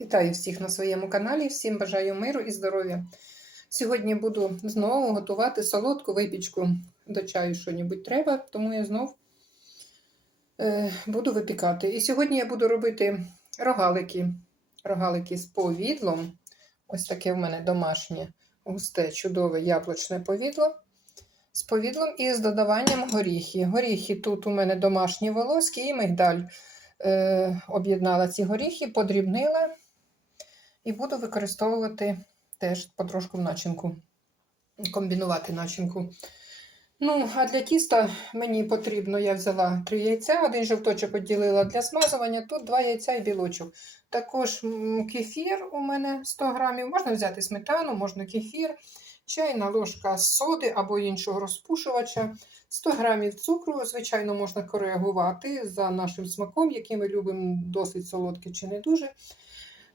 Вітаю всіх на своєму каналі, всім бажаю миру і здоров'я. Сьогодні буду знову готувати солодку випічку до чаю, що небудь треба, тому я знов е, буду випікати. І сьогодні я буду робити рогалики. Рогалики з повідлом. Ось таке в мене домашнє густе, чудове яблучне повідло. З повідлом і з додаванням горіхи. Горіхи тут у мене домашні волоски і мигдаль. Е, об'єднала ці горіхи, подрібнила і буду використовувати теж потрошку в начинку, комбінувати начинку. Ну, а для тіста мені потрібно, я взяла три яйця, один жовточок поділила для смазування, тут два яйця і білочок. Також кефір у мене 100 грамів, можна взяти сметану, можна кефір, чайна ложка соди або іншого розпушувача. 100 грамів цукру, звичайно, можна коригувати за нашим смаком, який ми любимо досить солодкий чи не дуже.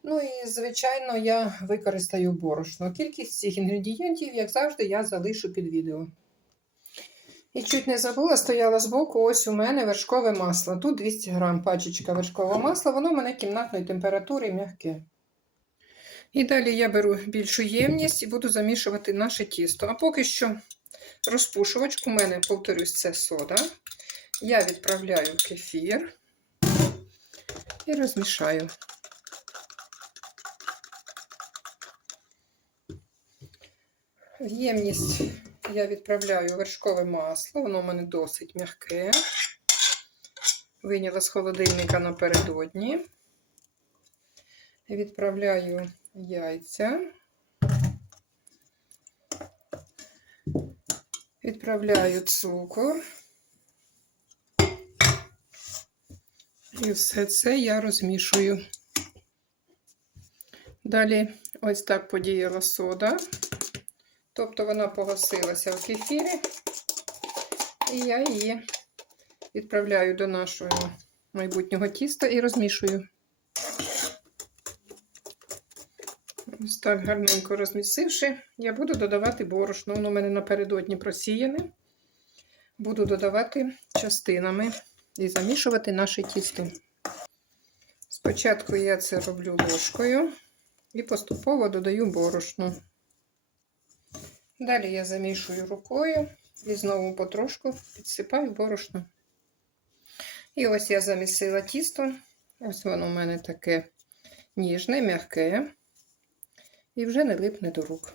Ну і, звичайно, я використаю борошно. Кількість цих інгредієнтів, як завжди, я залишу під відео. І чуть не забула, стояла збоку, ось у мене вершкове масло. Тут 200 грам пачечка вершкового масла, воно у мене кімнатної температури м'яке. І далі я беру більшу ємність і буду замішувати наше тісто. А поки що розпушувач, у мене, повторюсь, це сода. Я відправляю кефір і розмішаю. В ємність я відправляю вершкове масло, воно у мене досить м'яке. Виняла з холодильника напередодні. Відправляю яйця. Відправляю цукор. І все це я розмішую. Далі ось так подіяла сода. Тобто вона погасилася в кефірі, і я її відправляю до нашого майбутнього тіста і розмішую. Ось так гарненько розмісивши, я буду додавати борошно. Воно у мене напередодні просіяне. Буду додавати частинами і замішувати наше тісто. Спочатку я це роблю ложкою і поступово додаю борошно. Далі я замішую рукою і знову потрошку підсипаю борошно. І ось я замісила тісто. Ось воно у мене таке ніжне, м'яке, і вже не липне до рук.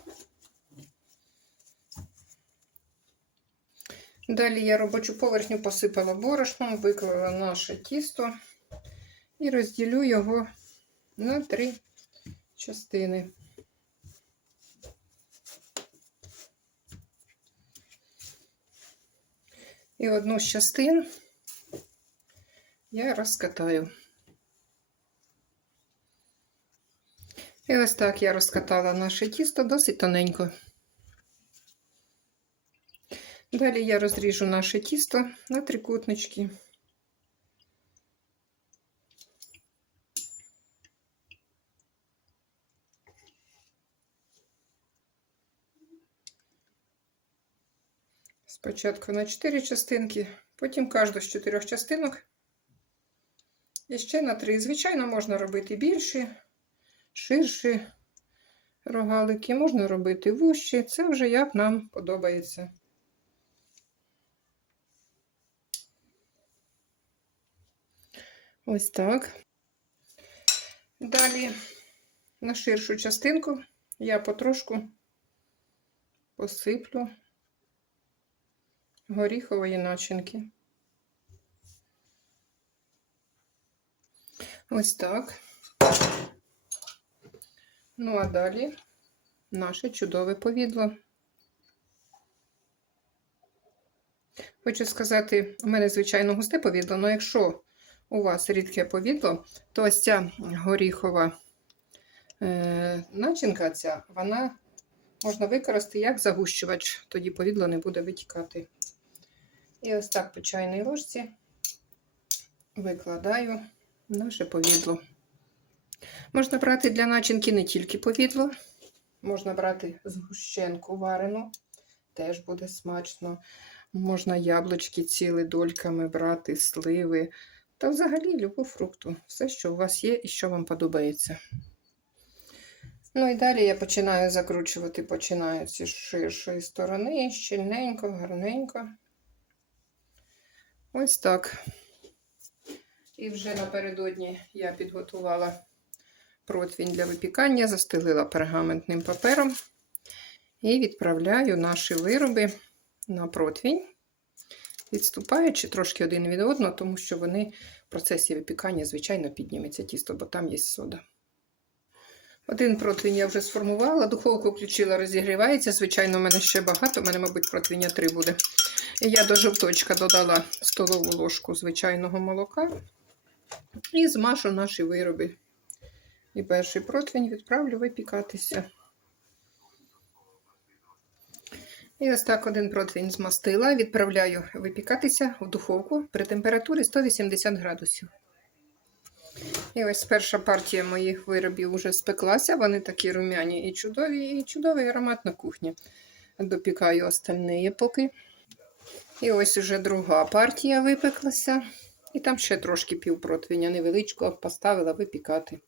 Далі я робочу поверхню посипала борошном, виклала наше тісто і розділю його на три частини. І одну з частин я розкатаю. І ось так я розкатала наше тісто досить тоненько. Далі я розріжу наше тісто на трикутнички. Спочатку на 4 частинки, потім кожну з 4 частинок. І ще на 3. Звичайно, можна робити більші, ширші рогалики, можна робити вущі. Це вже як нам подобається. Ось так. Далі на ширшу частинку я потрошку посиплю горіхової начинки. Ось так. Ну, а далі наше чудове повідло. Хочу сказати, у мене, звичайно, густе повідло, але якщо у вас рідке повідло, то ось ця горіхова е, начинка, ця, вона можна використати як загущувач, тоді повідло не буде витікати. І ось так по чайній ложці викладаю наше повідло. Можна брати для начинки не тільки повідло, можна брати згущенку варену, теж буде смачно. Можна яблучки ціли дольками брати, сливи. Та взагалі любу фрукту. Все, що у вас є і що вам подобається. Ну і далі я починаю закручувати, починаю зі ширшої сторони, щільненько, гарненько. Ось так. І вже напередодні я підготувала противень для випікання, застелила пергаментним папером і відправляю наші вироби на противень, відступаючи трошки один від одного, тому що вони в процесі випікання, звичайно, підніметься тісто, бо там є сода. Один противень я вже сформувала, духовку включила, розігрівається. Звичайно, у мене ще багато, у мене, мабуть, противня 3 буде. І я до жовточка додала столову ложку звичайного молока і змашу наші вироби. І перший противень відправлю випікатися. І ось так один противень змастила, відправляю випікатися в духовку при температурі 180 градусів. І ось перша партія моїх виробів вже спеклася. Вони такі рум'яні і чудові, і чудовий аромат на кухні. Допікаю остальні поки. І ось уже друга партія випеклася. І там ще трошки півпротивня невеличкого поставила випікати.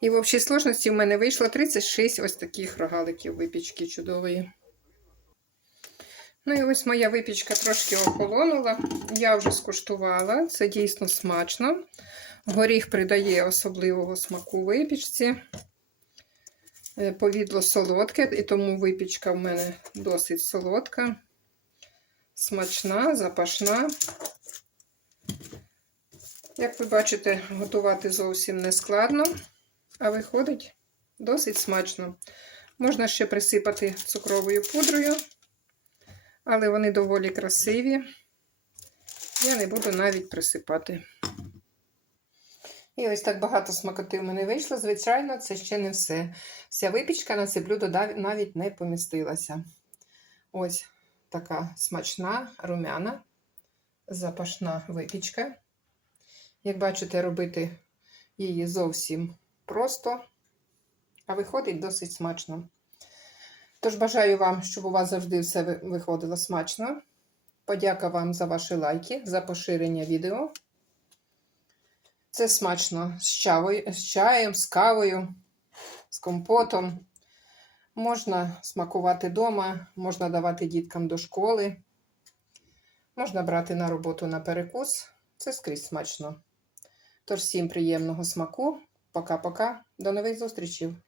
І в общій сложності в мене вийшло 36 ось таких рогаликів випічки чудової. Ну і ось моя випічка трошки охолонула. Я вже скуштувала, це дійсно смачно. Горіх придає особливого смаку випічці. Е, Повідло солодке, і тому випічка в мене досить солодка, смачна, запашна. Як ви бачите, готувати зовсім не складно, а виходить досить смачно. Можна ще присипати цукровою пудрою, але вони доволі красиві. Я не буду навіть присипати. І ось так багато смакоти в мене вийшло. Звичайно, це ще не все. Вся випічка на це блюдо навіть не помістилася. Ось така смачна, румяна, запашна випічка. Як бачите, робити її зовсім просто, а виходить досить смачно. Тож бажаю вам, щоб у вас завжди все виходило смачно. Подяка вам за ваші лайки, за поширення відео. Це смачно з, чавою, з чаєм, з кавою, з компотом. Можна смакувати вдома, можна давати діткам до школи, можна брати на роботу на перекус. Це скрізь смачно. Тож всім приємного смаку. Пока-пока. До нових зустрічей!